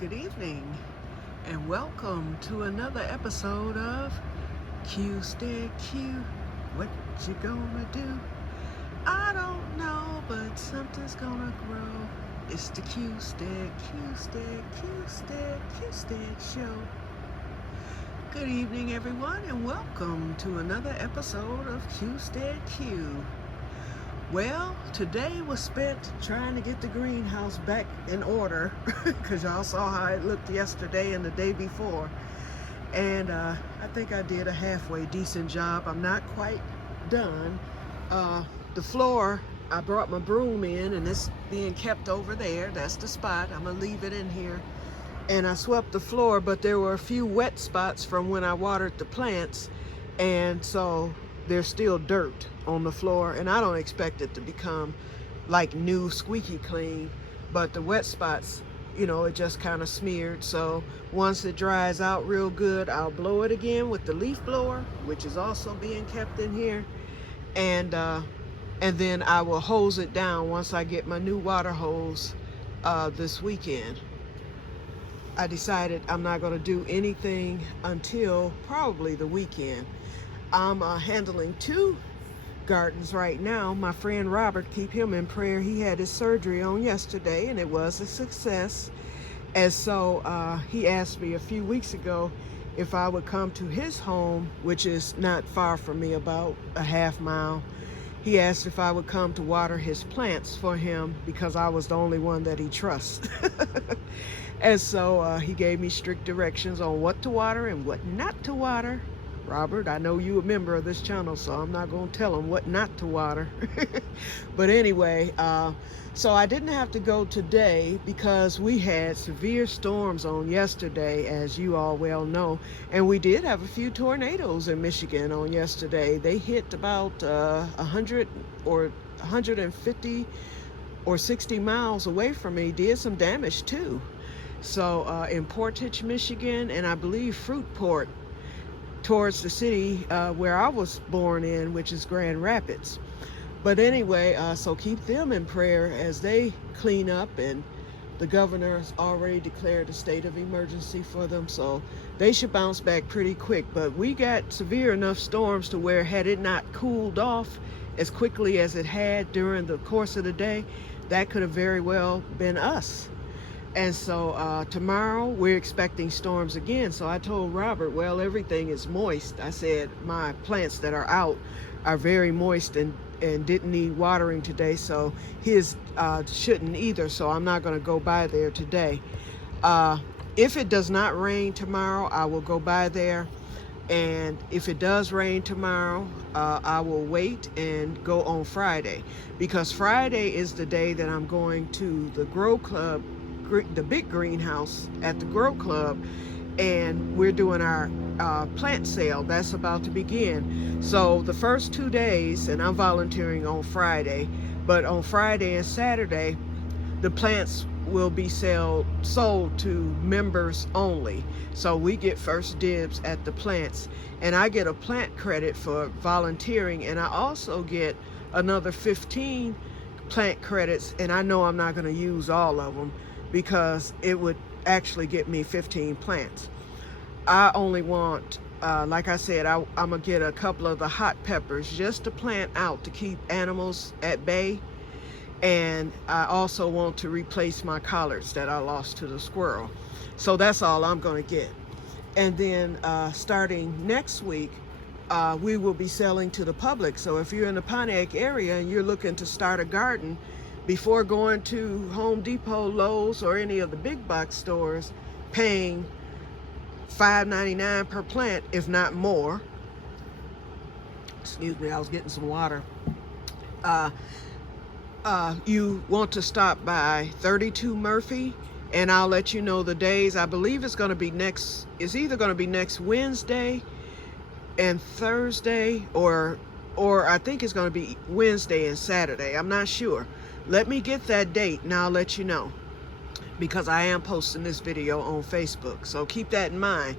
Good evening, and welcome to another episode of Que-stead-Que. What you gonna do? I don't know, but something's gonna grow. It's the Que-stead show. Good evening, everyone, and welcome to another episode of Que-stead-Que. Well, today was spent trying to get the greenhouse back in order because y'all saw how it looked yesterday and the day before. And I think I did a halfway decent job. I'm not quite done. The floor, I brought my broom in and it's being kept over there. That's the spot. I'm gonna leave it in here. And I swept the floor, but there were a few wet spots from when I watered the plants. And so there's still dirt on the floor, and I don't expect it to become like new squeaky clean, but the wet spots, you know, it just kind of smeared. So once it dries out real good, I'll blow it again with the leaf blower, which is also being kept in here, and then I will hose it down once I get my new water hose this weekend. I decided I'm not going to do anything until probably the weekend. I'm handling two gardens right now. My friend Robert, keep him in prayer. He had his surgery on yesterday and it was a success. And so he asked me a few weeks ago if I would come to his home, which is not far from me, about a half mile. He asked if I would come to water his plants for him because I was the only one that he trusts. And so he gave me strict directions on what to water and what not to water. Robert, I know you a member of this channel, so I'm not going to tell him what not to water. But anyway, so I didn't have to go today because we had severe storms on yesterday, as you all well know. And we did have a few tornadoes in Michigan on yesterday. They hit about 100 or 150 or 60 miles away from me, did some damage too. So in Portage, Michigan, and I believe Fruitport, towards the city where I was born in, which is Grand Rapids. But anyway, so keep them in prayer as they clean up, and the governor's already declared a state of emergency for them, so they should bounce back pretty quick. But we got severe enough storms to where had it not cooled off as quickly as it had during the course of the day, that could have very well been us. And so tomorrow we're expecting storms again. So I told Robert, well, everything is moist. I said my plants that are out are very moist and didn't need watering today. So his shouldn't either. So I'm not going to go by there today. If it does not rain tomorrow, I will go by there. And if it does rain tomorrow, I will wait and go on Friday. Because Friday is the day that I'm going to the Grow Club, the big greenhouse at the Grow Club, and we're doing our plant sale. That's about to begin. So the first 2 days, and I'm volunteering on Friday, but on Friday and Saturday the plants will be sold to members only. So we get first dibs at the plants, and I get a plant credit for volunteering, and I also get another 15 plant credits, and I know I'm not going to use all of them because it would actually get me 15 plants. I only want, like I said, I'm gonna get a couple of the hot peppers just to plant out to keep animals at bay. And I also want to replace my collards that I lost to the squirrel. So that's all I'm gonna get. And then starting next week, we will be selling to the public. So if you're in the Pontiac area and you're looking to start a garden, before going to Home Depot, Lowe's, or any of the big box stores, paying $5.99 per plant, if not more. Excuse me, I was getting some water. You want to stop by 32 Murphy, and I'll let you know the days. I believe it's going to be it's either going to be next Wednesday and Thursday, or I think it's going to be Wednesday and Saturday. I'm not sure. Let me get that date and I'll let you know, because I am posting this video on Facebook. So keep that in mind.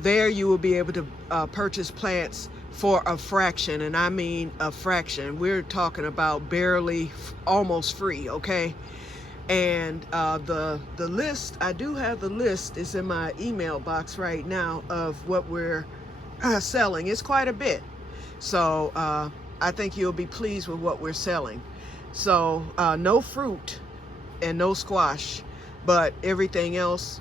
There you will be able to purchase plants for a fraction, and I mean a fraction. We're talking about barely, almost free, okay? And the list, I do have the list. It's in my email box right now of what we're selling. It's quite a bit. So I think you'll be pleased with what we're selling. So no fruit and no squash, but everything else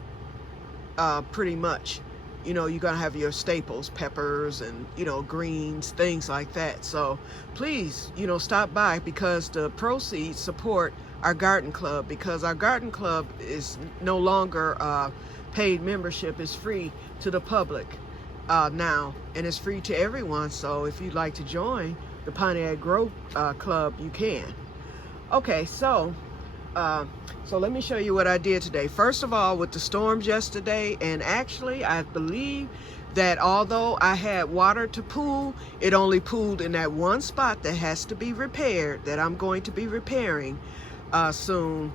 pretty much. You know, you're gonna have your staples, peppers and, you know, greens, things like that. So please, you know, stop by, because the proceeds support our garden club, because our garden club is no longer paid membership. It's free to the public now, and it's free to everyone. So if you'd like to join the Pontiac Grow Club, you can. Okay, so let me show you what I did today. First of all, with the storms yesterday, and actually I believe that although I had water to pool, it only pooled in that one spot that has to be repaired, that I'm going to be repairing soon.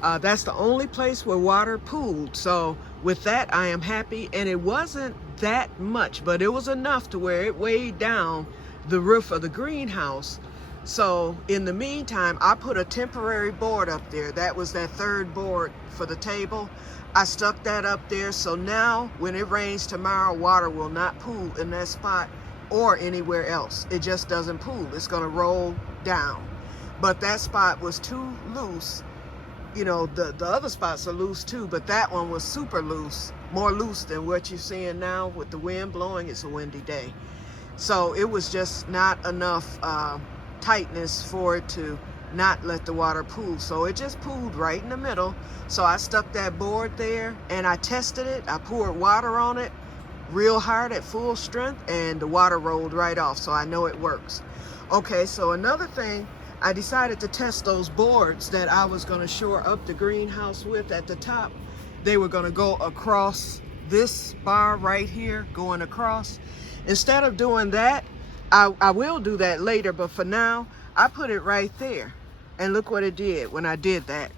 That's the only place where water pooled. So with that, I am happy. And it wasn't that much, but it was enough to where it weighed down the roof of the greenhouse. So in the meantime, I put a temporary board up there. That was that third board for the table. I stuck that up there. So now when it rains tomorrow, water will not pool in that spot or anywhere else. It just doesn't pool. It's going to roll down. But that spot was too loose. You know, the other spots are loose too, but that one was super loose, more loose than what you're seeing now with the wind blowing. It's a windy day. So it was just not enough tightness for it to not let the water pool. So it just pooled right in the middle. So I stuck that board there and I tested it. I poured water on it real hard at full strength, and the water rolled right off. So I know it works. Okay, so another thing, I decided to test those boards that I was going to shore up the greenhouse with at the top. They were going to go across this bar right here, going across. Instead of doing that, I will do that later, but for now, I put it right there. And look what it did when I did that.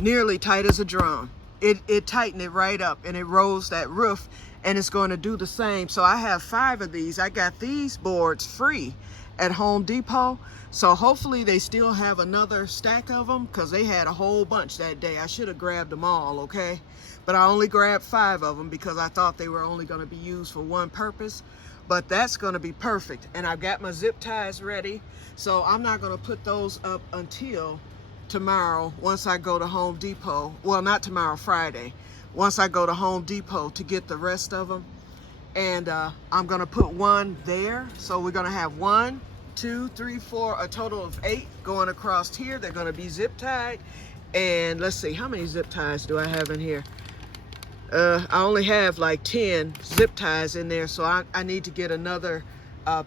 Nearly tight as a drum. It tightened it right up, and it rose that roof, and it's going to do the same. So I have 5 of these. I got these boards free at Home Depot. So hopefully they still have another stack of them, because they had a whole bunch that day. I should have grabbed them all, okay? But I only grabbed 5 of them because I thought they were only going to be used for one purpose. But that's going to be perfect. And I've got my zip ties ready. So I'm not going to put those up until tomorrow, once I go to Home Depot. Well, not tomorrow, Friday. Once I go to Home Depot to get the rest of them. And I'm going to put one there. So we're going to have 1, 2, 3, 4, a total of 8 going across here. They're going to be zip tied. And let's see, how many zip ties do I have in here? I only have like 10 zip ties in there, so I need to get another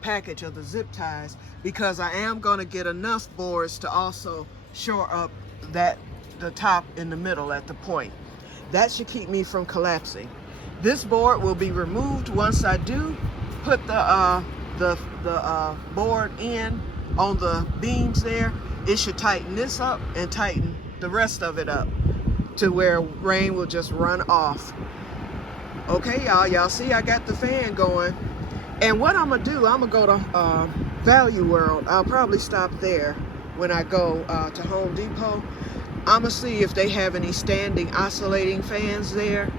package of the zip ties, because I am going to get enough boards to also shore up the top in the middle at the point. That should keep me from collapsing. This board will be removed once I do put the board in on the beams there. It should tighten this up and tighten the rest of it up to where rain will just run off. Okay, y'all see I got the fan going. And what I'm gonna do, I'm gonna go to Value World. I'll probably stop there when I go to Home Depot. I'm gonna see if they have any standing oscillating fans there.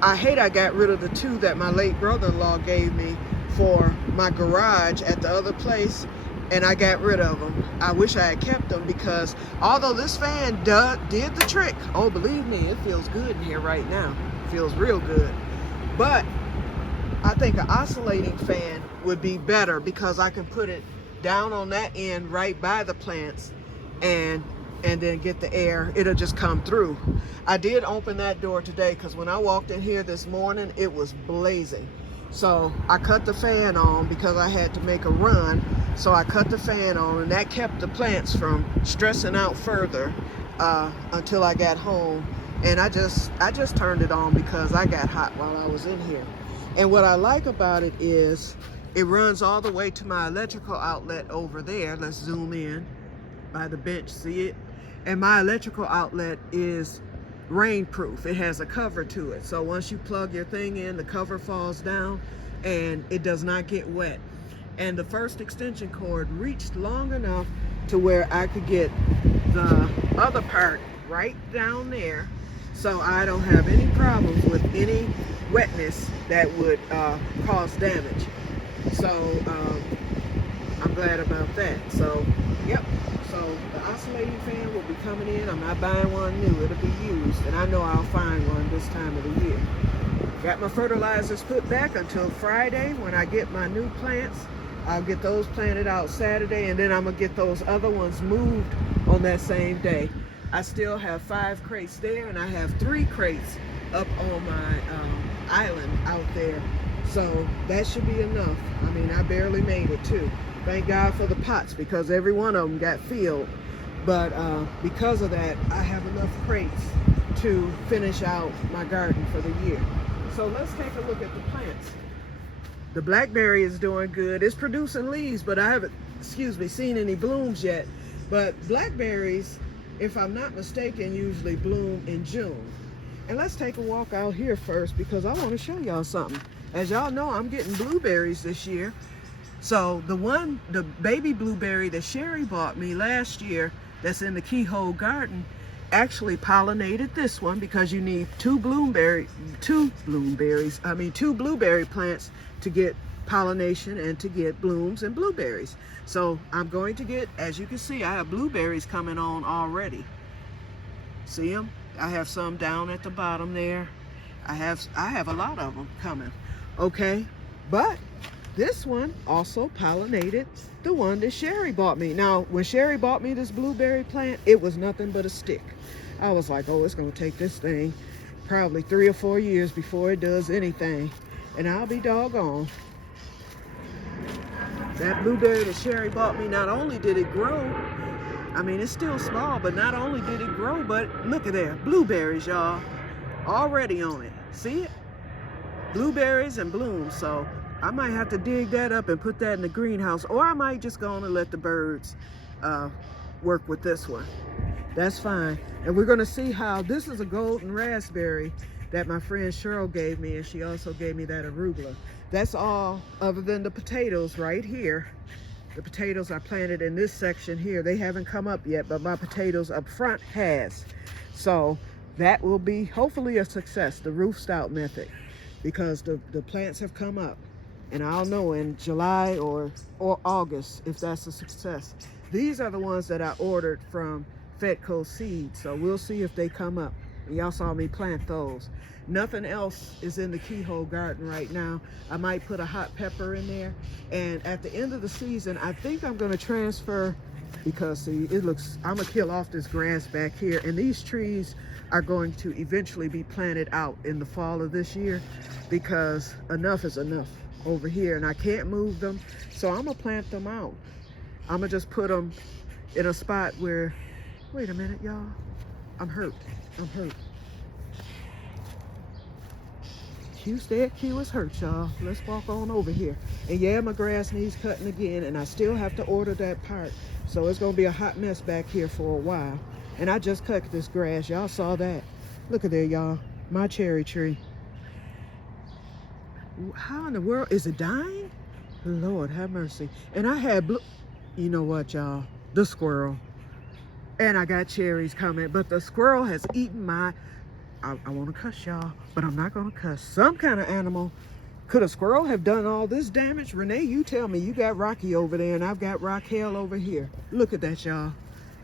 I hate I got rid of the 2 that my late brother-in-law gave me for my garage at the other place, and I got rid of them. I wish I had kept them, because although this fan did the trick, oh, believe me, it feels good in here right now. It feels real good. But I think an oscillating fan would be better, because I can put it down on that end right by the plants and then get the air. It'll just come through. I did open that door today, because when I walked in here this morning, it was blazing. So I cut the fan on because I had to make a run. So I cut the fan on, and that kept the plants from stressing out further until I got home. And I just turned it on because I got hot while I was in here. And what I like about it is it runs all the way to my electrical outlet over there. Let's zoom in by the bench, see it? And my electrical outlet is rainproof. It has a cover to it. So once you plug your thing in, the cover falls down and it does not get wet. And the first extension cord reached long enough to where I could get the other part right down there, so I don't have any problems with any wetness that would cause damage. So I'm glad about that. So yep, so the oscillating fan will be coming in. I'm not buying one new, it'll be used, and I know I'll find one this time of the year. Got my fertilizers put back until Friday when I get my new plants. I'll get those planted out Saturday, and then I'm gonna get those other ones moved on that same day. I still have 5 crates there, and I have 3 crates up on my island out there. So that should be enough. I mean, I barely made it too. Thank God for the pots, because every one of them got filled. But because of that, I have enough crates to finish out my garden for the year. So let's take a look at the plants. The blackberry is doing good. It's producing leaves, but I haven't, seen any blooms yet. But blackberries, if I'm not mistaken, usually bloom in June. And let's take a walk out here first, because I want to show y'all something. As y'all know, I'm getting blueberries this year. So the baby blueberry that Sherry bought me last year that's in the keyhole garden actually pollinated this one, because you need two blueberry plants to get pollination and to get blooms and blueberries. So I'm going to get, as you can see, I have blueberries coming on already. See them? I have some down at the bottom there. I have a lot of them coming. Okay, but this one also pollinated the one that Sherry bought me. Now, when Sherry bought me this blueberry plant, it was nothing but a stick. I was like, oh, it's gonna take this thing probably 3 or 4 years before it does anything. And I'll be doggone. That blueberry that Sherry bought me, not only did it grow, I mean, it's still small, but not only did it grow, but look at there, blueberries, y'all, already on it. See it? Blueberries and blooms. So I might have to dig that up and put that in the greenhouse, or I might just go on and let the birds work with this one. That's fine. And we're gonna see how, this is a golden raspberry that my friend Cheryl gave me, and she also gave me that arugula. That's all other than the potatoes right here. The potatoes I planted in this section here, they haven't come up yet, but my potatoes up front has. So that will be hopefully a success, the roof stout method, because the plants have come up. And I'll know in July or August if that's a success. These are the ones that I ordered from Que-stead-Que seeds, so we'll see if they come up. Y'all saw me plant those. Nothing else is in the keyhole garden right now. I might put a hot pepper in there, and at the end of the season, I think I'm gonna transfer, because see, I'm gonna kill off this grass back here, and these trees are going to eventually be planted out in the fall of this year, because enough is enough over here, and I can't move them, so I'm gonna plant them out. I'm gonna just put them in a spot where, wait a minute, y'all, I'm hurt. Que-stead-Que is hurt, y'all. Let's walk on over here. And yeah, my grass needs cutting again, and I still have to order that part, so it's gonna be a hot mess back here for a while. And I just cut this grass, y'all saw that. Look at there, y'all, my cherry tree. How in the world is it dying? Lord have mercy. And I had you know what, y'all, the squirrel, and I got cherries coming, but the squirrel has eaten my, I want to cuss y'all, but I'm not gonna cuss. Some kind of animal. Could a squirrel have done all this damage? Renee, you tell me. You got Rocky over there, and I've got Raquel over here. Look at that, y'all.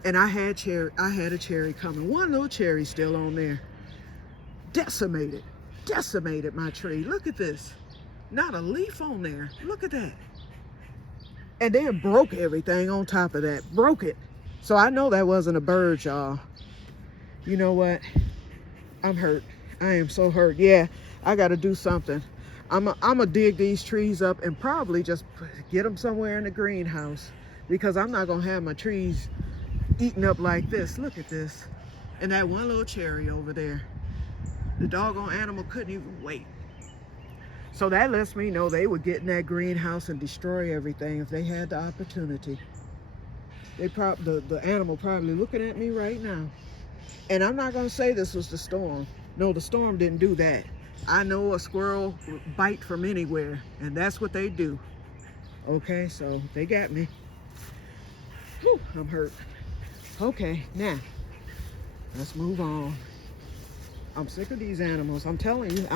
And I had a cherry coming. One little cherry still on there. Decimated my tree. Look at this. Not a leaf on there. Look at that. And then broke everything on top of that. Broke it. So I know that wasn't a bird, y'all. You know what? I'm hurt. I am so hurt. Yeah, I got to do something. I'm gonna dig these trees up and probably just get them somewhere in the greenhouse, because I'm not gonna have my trees eaten up like this. Look at this. And that one little cherry over there. The doggone animal couldn't even wait. So that lets me know they would get in that greenhouse and destroy everything if they had the opportunity. The animal probably looking at me right now. And I'm not gonna say this was the storm. No, the storm didn't do that. I know a squirrel bite from anywhere, and that's what they do. Okay, so they got me. Whew, I'm hurt. Okay, now, Let's move on. I'm sick of these animals. I'm telling you,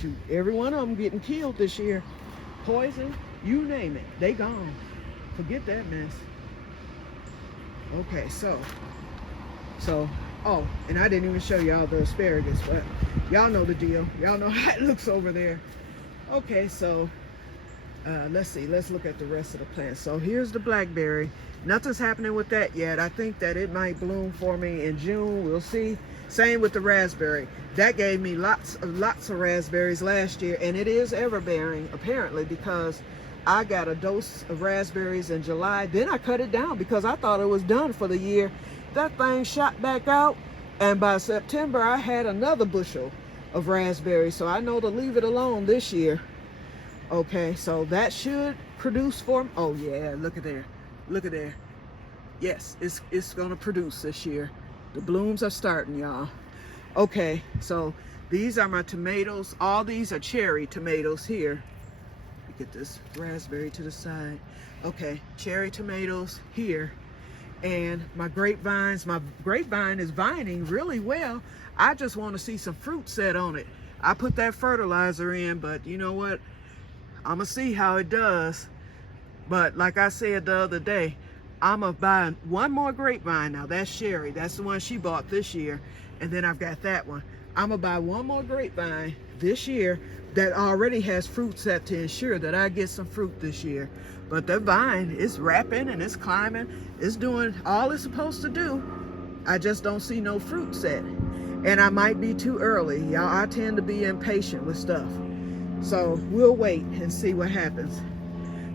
shoot, every one of them getting killed this year. Poison, you name it, they gone. Forget that mess. Okay, so, oh, and I didn't even show y'all the asparagus, but y'all know the deal. Y'all know how it looks over there. Okay, so let's see. Let's look at the rest of the plants. So here's the blackberry. Nothing's happening with that yet. I think that it might bloom for me in June. We'll see. Same with the raspberry. That gave me lots of raspberries last year, and it is ever bearing apparently, because I got a dose of raspberries in July. Then I cut it down because I thought it was done for the year. That thing shot back out, and by September I had another bushel of raspberries. So I know to leave it alone this year. Okay, so that should produce for me. Oh yeah, look at there. Look at there. Yes, it's gonna produce this year. The blooms are starting, y'all. Okay, so these are my tomatoes. All these are cherry tomatoes here. Get this raspberry to the side. Okay, cherry tomatoes here. And my grapevines, my grapevine is vining really well. I just want to see some fruit set on it. I put that fertilizer in, but you know what? I'm gonna see how it does. But like I said the other day, I'm gonna buy one more grapevine. Now that's Sherry, that's the one she bought this year, and then I've got that one. I'm gonna buy one more grapevine this year that already has fruit set to ensure that I get some fruit this year. But the vine is wrapping and it's climbing, it's doing all it's supposed to do. I just don't see no fruit set, and I might be too early, y'all. I tend to be impatient with stuff, so we'll wait and see what happens.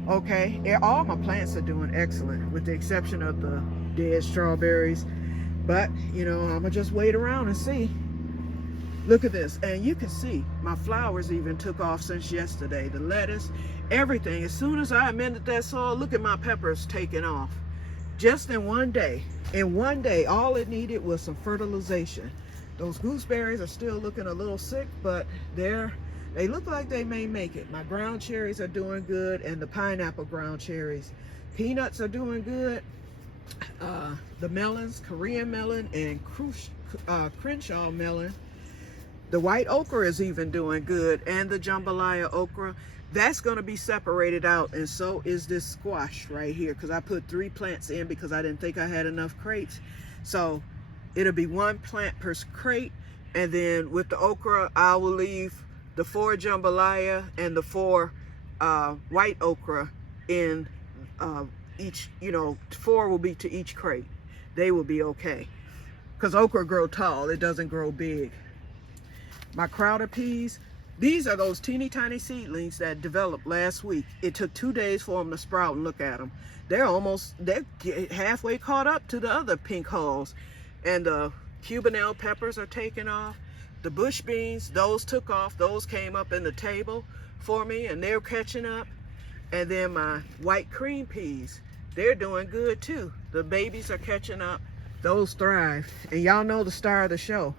Okay, all my plants are doing excellent with the exception of the dead strawberries, but you know, I'm gonna just wait around and see. Look at this, and you can see my flowers even took off since yesterday. The lettuce, everything. As soon as I amended that soil, look at my peppers taking off. Just in one day. In one day, all it needed was some fertilization. Those gooseberries are still looking a little sick, but they look like they may make it. My ground cherries are doing good, and the pineapple ground cherries. Peanuts are doing good. The melons, Korean melon and Crenshaw melon. The white okra is even doing good, and the jambalaya okra. That's going to be separated out, and so is this squash right here, because I put 3 plants in because I didn't think I had enough crates. So it'll be 1 plant per crate, and then with the okra, I will leave the 4 jambalaya and the 4 white okra in each, you know, 4 will be to each crate. They will be okay, because okra grow tall, it doesn't grow big. My crowder peas, these are those teeny tiny seedlings that developed last week. It took 2 days for them to sprout, and look at them. They're halfway caught up to the other pink hulls. And the Cubanelle peppers are taking off. The bush beans, those took off. Those came up in the table for me, and they're catching up. And then my white cream peas, they're doing good too. The babies are catching up. Those thrive. And y'all know the star of the show,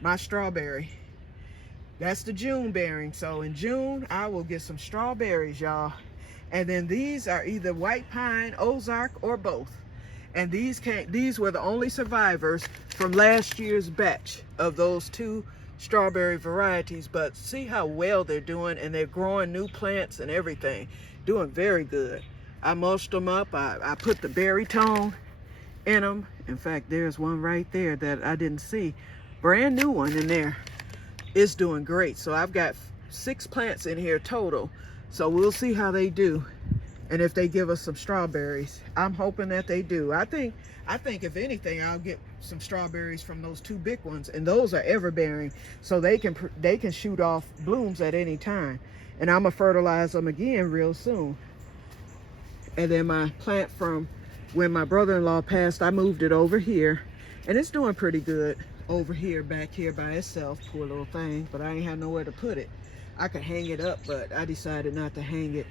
my strawberry. That's the June bearing. So in June, I will get some strawberries, y'all. And then these are either white pine, Ozark, or both. And these were the only survivors from last year's batch of those 2 strawberry varieties. But see how well they're doing, and they're growing new plants and everything. Doing very good. I mulched them up. I put the berry tone in them. In fact, there's one right there that I didn't see. Brand new one in there. It's doing great. So I've got 6 plants in here total. So we'll see how they do, and if they give us some strawberries. I'm hoping that they do. I think if anything, I'll get some strawberries from those 2 big ones, and those are ever bearing, so they can shoot off blooms at any time. And I'm gonna fertilize them again real soon. And then my plant from when my brother-in-law passed, I moved it over here, and it's doing pretty good over here, back here by itself. Poor little thing, but I ain't have nowhere to put it. I could hang it up, but I decided not to hang it.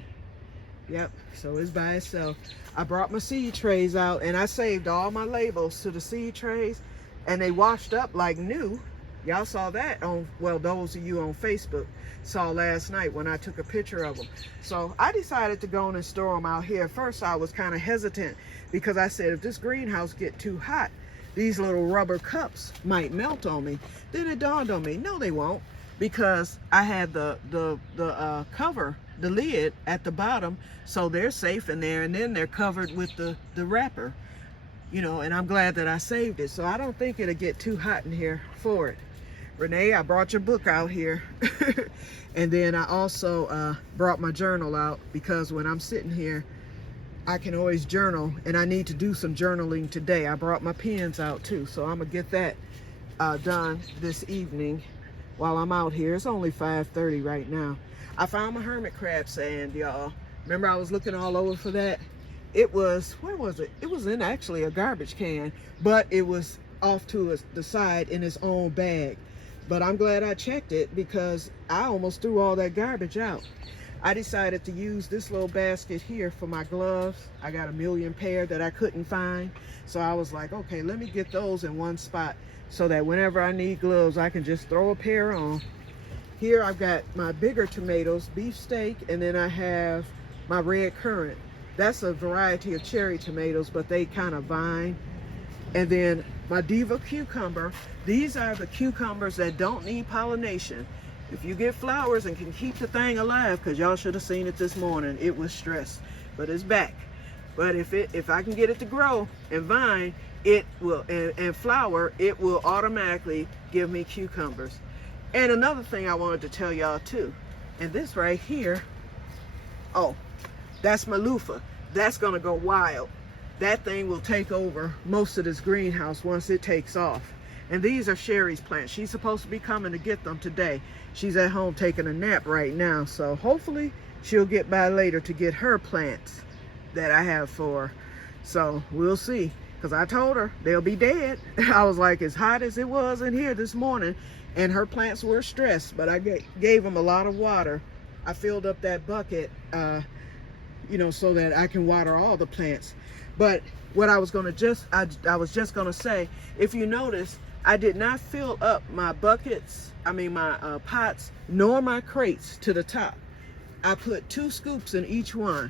Yep, so it's by itself. I brought my seed trays out, and I saved all my labels to the seed trays, and they washed up like new. Y'all saw that on, well, those of you on Facebook saw last night when I took a picture of them. So I decided to go on and store them out here. First, I was kind of hesitant because I said, if this greenhouse get too hot, these little rubber cups might melt on me. Then it dawned on me, no they won't, because I had the cover, the lid at the bottom, so they're safe in there, and then they're covered with the wrapper, you know, and I'm glad that I saved it. So I don't think it'll get too hot in here for it. Renee, I brought your book out here. And then I also brought my journal out, because when I'm sitting here, I can always journal, and I need to do some journaling today. I brought my pens out too, so I'm gonna get that done this evening while I'm out here. It's only 5:30 right now. I found my hermit crab sand, y'all. Remember I was looking all over for that? It was, where was it? It was in actually a garbage can, but it was off to the side in its own bag. But I'm glad I checked it, because I almost threw all that garbage out. I decided to use this little basket here for my gloves. I got a million pair that I couldn't find. So I was like, okay, let me get those in one spot so that whenever I need gloves, I can just throw a pair on. Here I've got my bigger tomatoes, beefsteak, and then I have my red currant. That's a variety of cherry tomatoes, but they kind of vine. And then my diva cucumber. These are the cucumbers that don't need pollination. If you get flowers and can keep the thing alive, because y'all should have seen it this morning, it was stressed, but it's back. But if I can get it to grow and vine, it will, and flower, it will automatically give me cucumbers. And another thing I wanted to tell y'all too, and this right here, oh, that's my loofah. That's gonna go wild. That thing will take over most of this greenhouse once it takes off. And these are Sherry's plants. She's supposed to be coming to get them today. She's at home taking a nap right now, so hopefully she'll get by later to get her plants that I have for her. So we'll see, because I told her they'll be dead. I was like, as hot as it was in here this morning, and her plants were stressed, but I gave them a lot of water. I filled up that bucket, you know, so that I can water all the plants. But what I was gonna I was just gonna say, if you notice, I did not fill up my buckets, my pots, nor my crates to the top. I put 2 scoops in each one.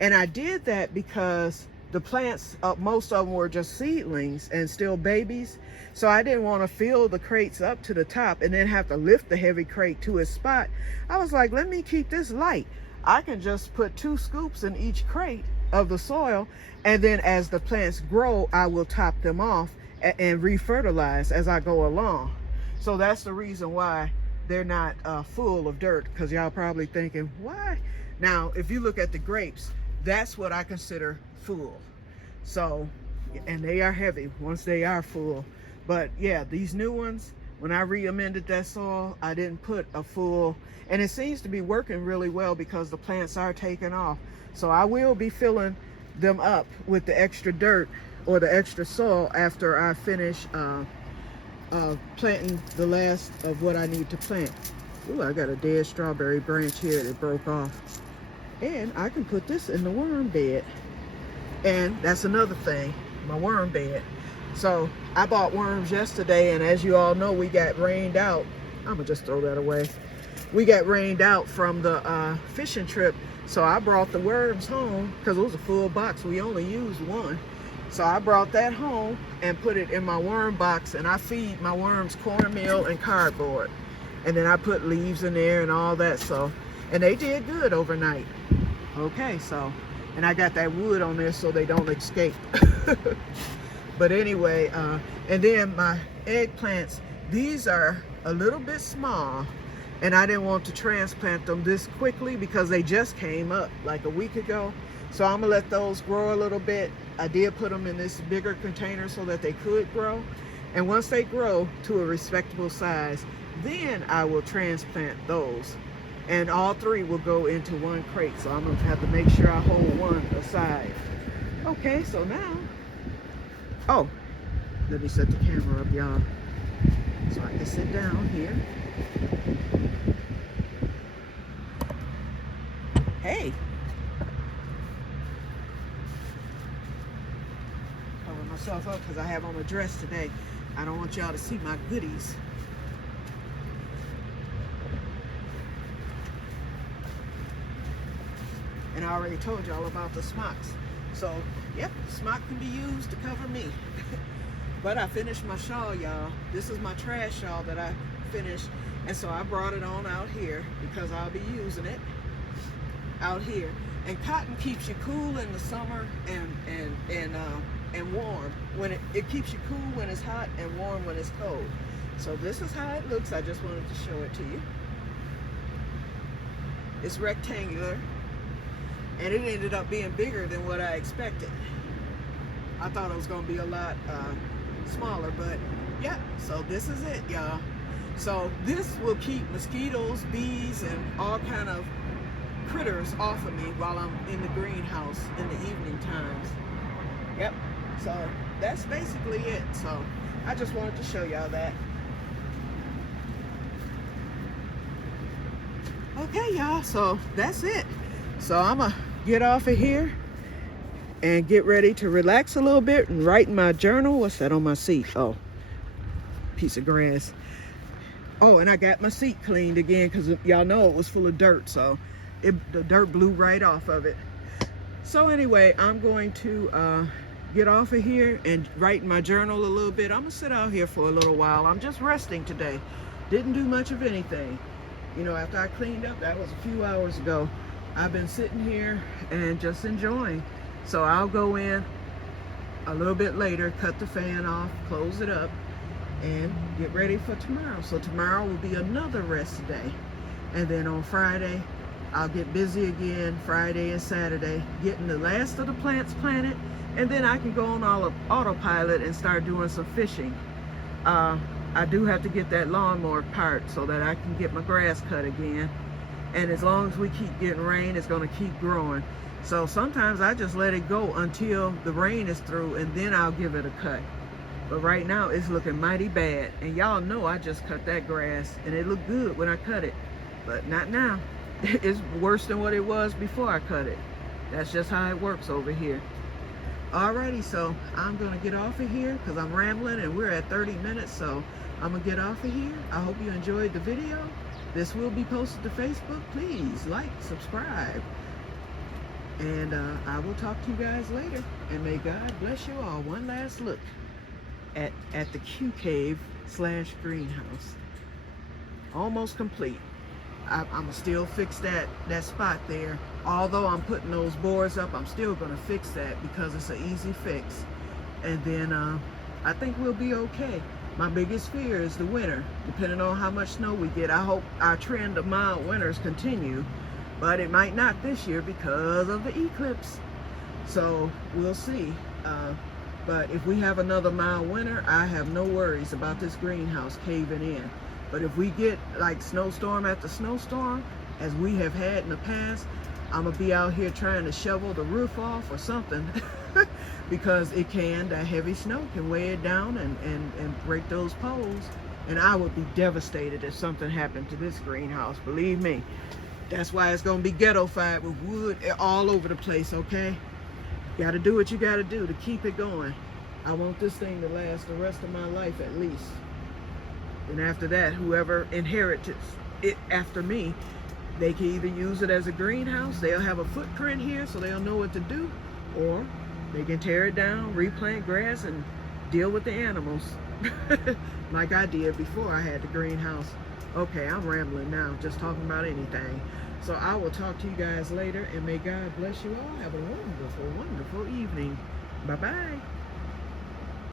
And I did that because the plants, most of them were just seedlings and still babies. So I didn't want to fill the crates up to the top and then have to lift the heavy crate to its spot. I was like, let me keep this light. I can just put 2 scoops in each crate of the soil, and then as the plants grow, I will top them off and refertilize as I go along. So that's the reason why they're not full of dirt, because y'all probably thinking, why? Now, if you look at the grapes, that's what I consider full. So, and they are heavy once they are full. But yeah, these new ones, when I re-amended that soil, I didn't put a full, and it seems to be working really well because the plants are taking off. So I will be filling them up with the extra dirt or the extra soil after I finish planting the last of what I need to plant. Ooh, I got a dead strawberry branch here that broke off. And I can put this in the worm bed. And that's another thing, my worm bed. So I bought worms yesterday, and as you all know, we got rained out. I'm gonna just throw that away. We got rained out from the fishing trip. So I brought the worms home because it was a full box. We only used one. So I brought that home and put it in my worm box, and I feed my worms cornmeal and cardboard. And then I put leaves in there and all that. So, and they did good overnight. Okay, so, and I got that wood on there so they don't escape. But anyway, and then my eggplants, these are a little bit small, and I didn't want to transplant them this quickly because they just came up like a week ago. So I'm gonna let those grow a little bit. I did put them in this bigger container so that they could grow. And once they grow to a respectable size, then I will transplant those. And all 3 will go into one crate. So I'm gonna have to make sure I hold one aside. Okay, so now, oh, let me set the camera up, y'all, so I can sit down here. Hey. Cover myself up because I have on a dress today. I don't want y'all to see my goodies. And I already told y'all about the smocks. So, yep, the smock can be used to cover me. But I finished my shawl, y'all. This is my trash shawl that I finished. And so I brought it on out here because I'll be using it out here. And cotton keeps you cool in the summer and warm. When it keeps you cool when it's hot and warm when it's cold. So this is how it looks. I just wanted to show it to you. It's rectangular, and it ended up being bigger than what I expected. I thought it was going to be a lot smaller, but yeah, so this is it, y'all. So this will keep mosquitoes, bees, and all kind of critters off of me while I'm in the greenhouse in the evening times. Yep, so that's basically it. So I just wanted to show y'all that. Okay, y'all, so that's it. So I'm gonna get off of here and get ready to relax a little bit and write in my journal. What's that on my seat? Oh, piece of grass. Oh, and I got my seat cleaned again because y'all know it was full of dirt, so the dirt blew right off of it. So anyway, I'm going to get off of here and write in my journal a little bit. I'm gonna sit out here for a little while. I'm just resting today. Didn't do much of anything. You know, after I cleaned up, that was a few hours ago. I've been sitting here and just enjoying. So I'll go in a little bit later, cut the fan off, close it up, and get ready for tomorrow. So tomorrow will be another rest day. And then on Friday, I'll get busy again, Friday and Saturday, getting the last of the plants planted, and then I can go on autopilot and start doing some fishing. I do have to get that lawnmower part so that I can get my grass cut again. And as long as we keep getting rain, it's gonna keep growing. So sometimes I just let it go until the rain is through, and then I'll give it a cut. But right now it's looking mighty bad. And y'all know I just cut that grass and it looked good when I cut it, but not now. It's worse than what it was before I cut it. That's just how it works over here. Alrighty, so I'm gonna get off of here because I'm rambling and we're at 30 minutes, so I'm gonna get off of here. I hope you enjoyed the video. This will be posted to Facebook. Please like, subscribe, and I will talk to you guys later. And may God bless you all. One last look at the Q cave / greenhouse. Almost complete. I'm still fix that spot there. Although I'm putting those boards up, I'm still gonna fix that because it's an easy fix. And then I think we'll be okay. My biggest fear is the winter. Depending on how much snow we get, I hope our trend of mild winters continue, but it might not this year because of the eclipse. So we'll see. But if we have another mild winter, I have no worries about this greenhouse caving in. But if we get like snowstorm after snowstorm, as we have had in the past, I'm gonna be out here trying to shovel the roof off or something because that heavy snow can weigh it down and break those poles. And I would be devastated if something happened to this greenhouse, believe me. That's why it's gonna be ghetto-fied with wood all over the place, okay? You gotta do what you gotta do to keep it going. I want this thing to last the rest of my life at least. And after that, whoever inherits it after me, they can either use it as a greenhouse, they'll have a footprint here so they'll know what to do, or they can tear it down, replant grass, and deal with the animals like I did before I had the greenhouse. Okay, I'm rambling now, just talking about anything. So I will talk to you guys later, and may God bless you all. Have a wonderful, wonderful evening. Bye-bye.